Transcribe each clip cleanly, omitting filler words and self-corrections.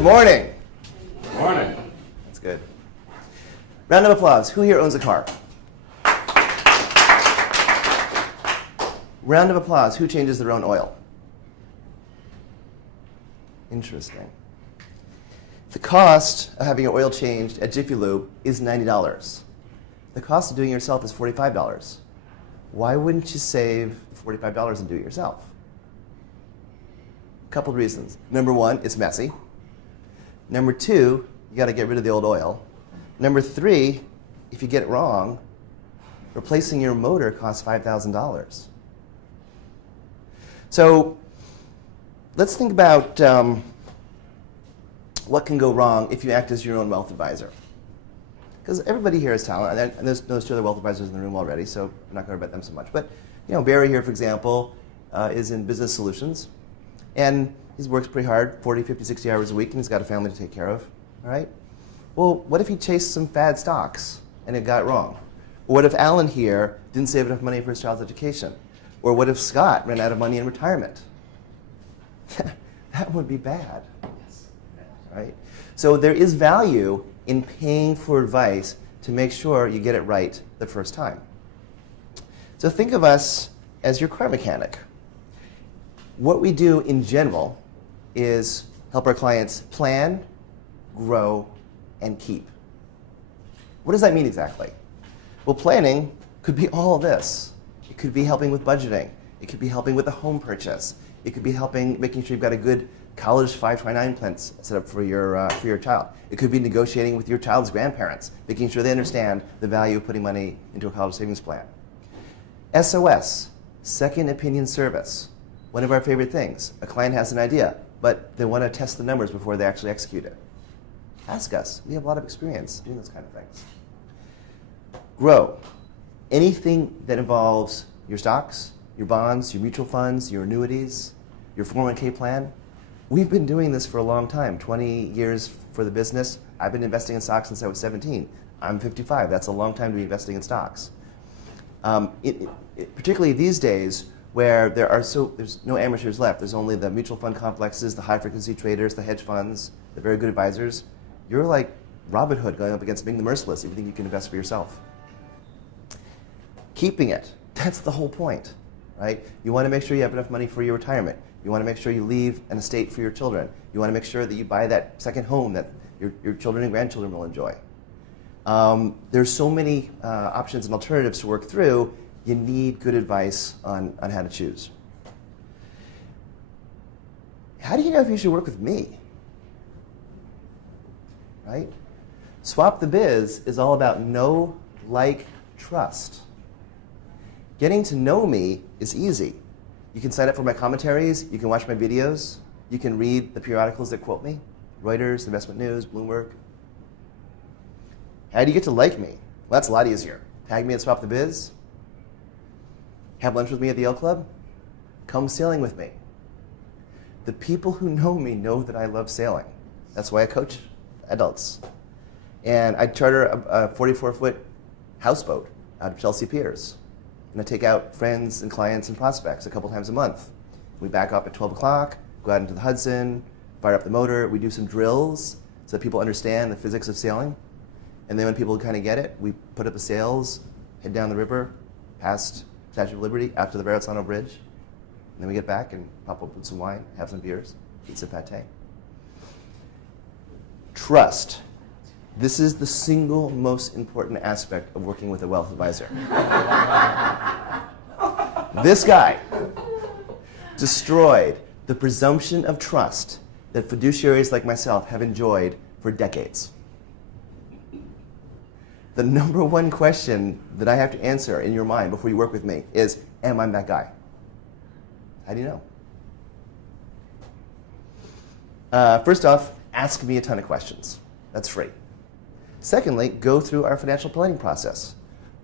Good morning. Morning. That's good. Round of applause. Who here owns a car? Round of applause. Who changes their own oil? Interesting. The cost of having your oil changed at Jiffy Lube is $90. The cost of doing it yourself is $45. Why wouldn't you save $45 and do it yourself? A couple of reasons. Number one, it's messy. Number two, you got to get rid of the old oil. Number three, if you get it wrong, replacing your motor costs $5,000. So let's think about what can go wrong if you act as your own wealth advisor. Because everybody here has talent, and there's two other wealth advisors in the room already, so I'm not going to bet them so much. But Barry here, for example, is in business solutions, and he works pretty hard, 40, 50, 60 hours a week, and he's got a family to take care of. All right? Well, what if he chased some fad stocks and it got wrong? Or what if Alan here didn't save enough money for his child's education? Or what if Scott ran out of money in retirement? That would be bad. Right? So there is value in paying for advice to make sure you get it right the first time. So think of us as your car mechanic. What we do in general is help our clients plan, grow, and keep. What does that mean exactly? Well, planning could be all of this. It could be helping with budgeting. It could be helping with a home purchase. It could be making sure you've got a good college 529 plan set up for your child. It could be negotiating with your child's grandparents, making sure they understand the value of putting money into a college savings plan. SOS, second opinion service. One of our favorite things. A client has an idea, but they want to test the numbers before they actually execute it. Ask us. We have a lot of experience doing those kind of things. Grow. Anything that involves your stocks, your bonds, your mutual funds, your annuities, your 401k plan. We've been doing this for a long time, 20 years for the business. I've been investing in stocks since I was 17. I'm 55. That's a long time to be investing in stocks. Particularly these days where there's no amateurs left. There's only the mutual fund complexes, the high-frequency traders, the hedge funds, the very good advisors. You're like Robin Hood going up against being the merciless if you think you can invest for yourself. Keeping it. That's the whole point, right? You want to make sure you have enough money for your retirement. You want to make sure you leave an estate for your children. You want to make sure that you buy that second home that your children and grandchildren will enjoy. There's so many options and alternatives to work through. You need good advice on how to choose. How do you know if you should work with me? Right? Swap the Biz is all about know, like, trust. Getting to know me is easy. You can sign up for my commentaries. You can watch my videos. You can read the periodicals that quote me. Reuters, Investment News, Bloomberg. How do you get to like me? Well, that's a lot easier. Tag me at Swap the Biz. Have lunch with me at the Yale Club. Come sailing with me. The people who know me know that I love sailing. That's why I coach adults. And I charter a 44-foot houseboat out of Chelsea Piers. And I take out friends and clients and prospects a couple times a month. We back up at 12 o'clock, go out into the Hudson, fire up the motor. We do some drills so that people understand the physics of sailing. And then when people kind of get it, we put up the sails, head down the river, past Statue of Liberty, out to the Verrazzano Bridge. And then we get back and pop up with some wine, have some beers, eat some pate. Trust. This is the single most important aspect of working with a wealth advisor. This guy destroyed the presumption of trust that fiduciaries like myself have enjoyed for decades. The number one question that I have to answer in your mind before you work with me is, am I that guy? How do you know? First off, ask me a ton of questions. That's free. Secondly, go through our financial planning process.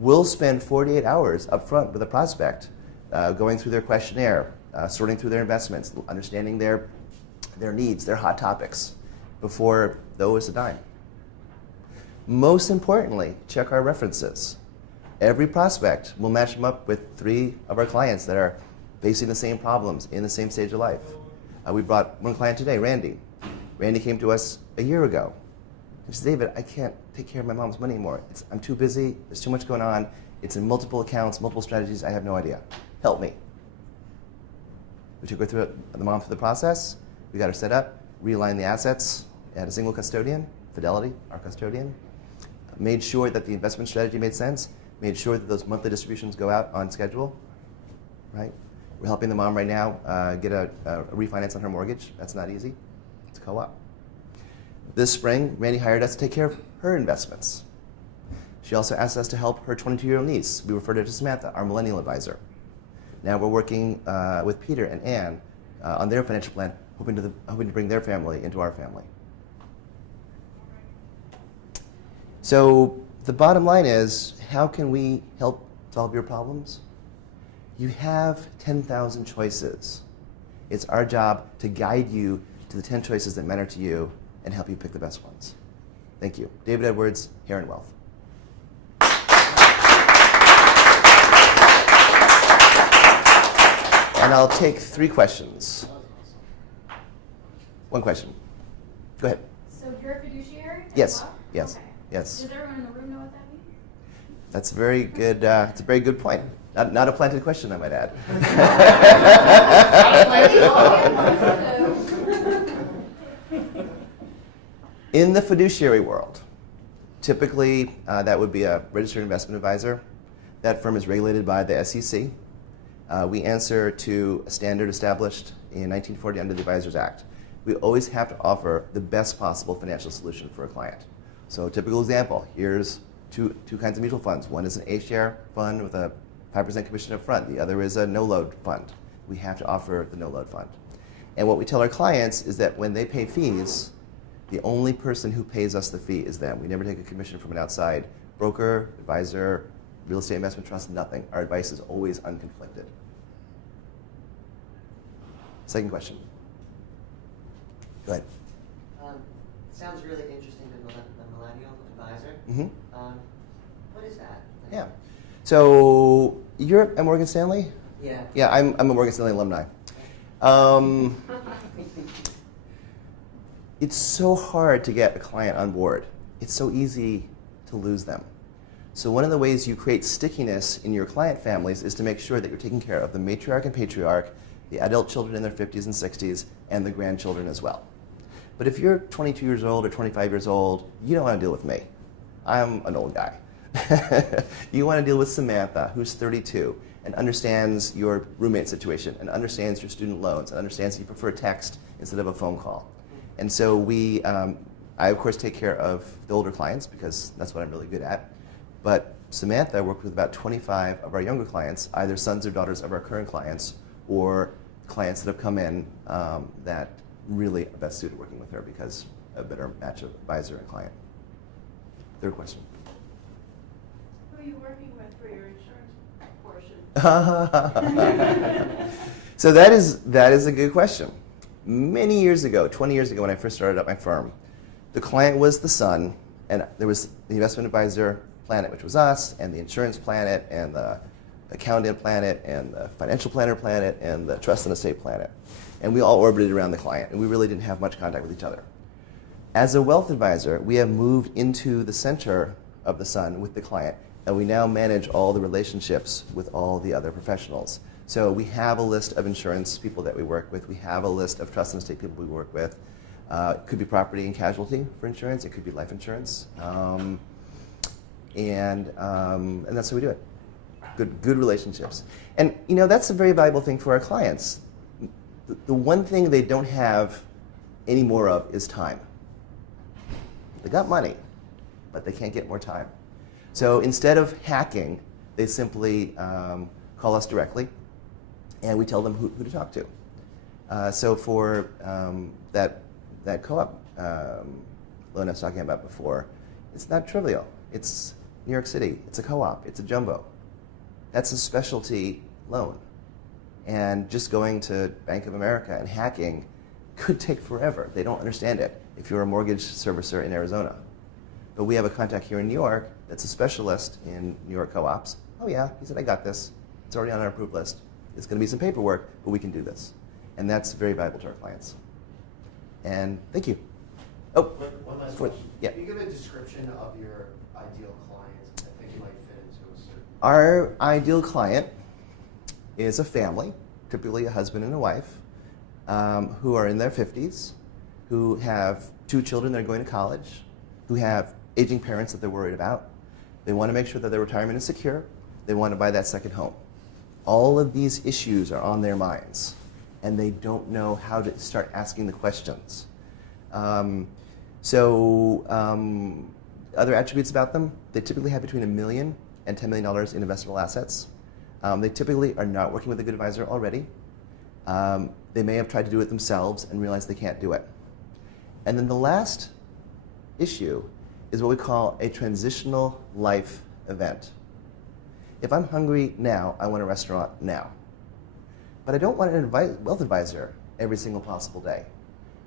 We'll spend 48 hours up front with a prospect, going through their questionnaire, sorting through their investments, understanding their needs, their hot topics, before they owe us a dime. Most importantly, check our references. Every prospect will match them up with 3 of our clients that are facing the same problems in the same stage of life. We brought one client today, Randy. Randy came to us a year ago. He said, David, I can't take care of my mom's money anymore. I'm too busy. There's too much going on. It's in multiple accounts, multiple strategies. I have no idea. Help me. We took the mom through the process. We got her set up, realigned the assets, had a single custodian, Fidelity, our custodian, made sure that the investment strategy made sense, made sure that those monthly distributions go out on schedule, right? We're helping the mom right now get a refinance on her mortgage. That's not easy. It's a co-op. This spring, Randy hired us to take care of her investments. She also asked us to help her 22-year-old niece. We referred her to Samantha, our millennial advisor. Now we're working with Peter and Ann on their financial plan, hoping to bring their family into our family. So the bottom line is, how can we help solve your problems? You have 10,000 choices. It's our job to guide you to the 10 choices that matter to you and help you pick the best ones. Thank you. David Edwards, Heron Wealth. And I'll take 3 questions. 1 question. Go ahead. So you're a fiduciary? Yes. Yes. Okay. Yes. Does everyone in the room know what that means? That's a very good. It's a very good point. Not a planted question, I might add. In the fiduciary world, typically that would be a registered investment advisor. That firm is regulated by the SEC. We answer to a standard established in 1940 under the Advisors Act. We always have to offer the best possible financial solution for a client. So a typical example, here's two kinds of mutual funds. One is an A-share fund with a 5% commission up front. The other is a no-load fund. We have to offer the no-load fund. And what we tell our clients is that when they pay fees, the only person who pays us the fee is them. We never take a commission from an outside broker, advisor, real estate investment trust, nothing. Our advice is always unconflicted. Second question. Go ahead. Sounds really interesting, the millennial advisor. Mm-hmm. What is that? Yeah. So you're at Morgan Stanley? Yeah. Yeah, I'm a Morgan Stanley alumni. It's so hard to get a client on board. It's so easy to lose them. So one of the ways you create stickiness in your client families is to make sure that you're taking care of the matriarch and patriarch, the adult children in their 50s and 60s, and the grandchildren as well. But if you're 22 years old or 25 years old, you don't want to deal with me. I'm an old guy. You want to deal with Samantha, who's 32, and understands your roommate situation, and understands your student loans, and understands that you prefer text instead of a phone call. And so I of course take care of the older clients because that's what I'm really good at. But Samantha worked with about 25 of our younger clients, either sons or daughters of our current clients, or clients that have come in that really are best suited working with her because a better match of advisor and client. Third question. Who are you working with for your insurance portion? So that is a good question. Many years ago, 20 years ago when I first started up my firm, the client was the son, and there was the investment advisor planet, which was us, and the insurance planet, and the accountant planet, and the financial planner planet, and the trust and estate planet. And we all orbited around the client, and we really didn't have much contact with each other. As a wealth advisor, we have moved into the center of the sun with the client, and we now manage all the relationships with all the other professionals. So we have a list of insurance people that we work with. We have a list of trust and estate people we work with. It could be property and casualty for insurance. It could be life insurance. And that's how we do it. Good relationships. And that's a very valuable thing for our clients. The one thing they don't have any more of is time. They got money, but they can't get more time. So instead of hacking, they simply call us directly, and we tell them who to talk to. So for that co-op loan I was talking about before, it's not trivial. It's New York City. It's a co-op. It's a jumbo. That's a specialty loan. And just going to Bank of America and hacking could take forever. They don't understand it if you're a mortgage servicer in Arizona. But we have a contact here in New York that's a specialist in New York co-ops. Oh yeah, he said, I got this. It's already on our approved list. It's going to be some paperwork, but we can do this. And that's very valuable to our clients. And thank you. Oh, One last for- question. yeah. Can you give a description of your ideal client? I think you might fit into a certain. Our ideal client is a family, typically a husband and a wife, who are in their 50s, who have 2 children that are going to college, who have aging parents that they're worried about. They want to make sure that their retirement is secure. They want to buy that second home. All of these issues are on their minds, and they don't know how to start asking the questions. Other attributes about them, they typically have between $1 million and $10 million in investable assets. They typically are not working with a good advisor already. They may have tried to do it themselves and realized they can't do it. And then the last issue is what we call a transitional life event. If I'm hungry now, I want a restaurant now. But I don't want an wealth advisor every single possible day.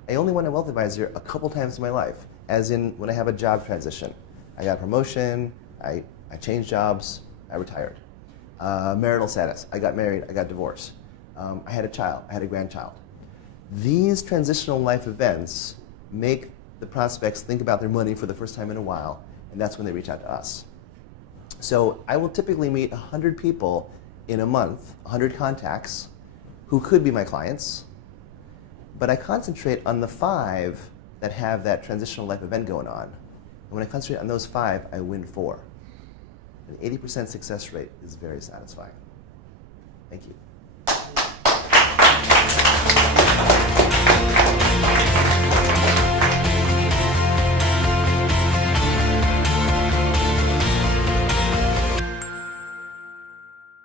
I only want a wealth advisor a couple times in my life, as in when I have a job transition. I got a promotion, I changed jobs, I retired. Marital status, I got married, I got divorced. I had a child, I had a grandchild. These transitional life events make the prospects think about their money for the first time in a while, and that's when they reach out to us. So I will typically meet 100 people in a month, 100 contacts, who could be my clients, but I concentrate on the 5 that have that transitional life event going on. And when I concentrate on those 5, I win 4. An 80% success rate is very satisfying. Thank you.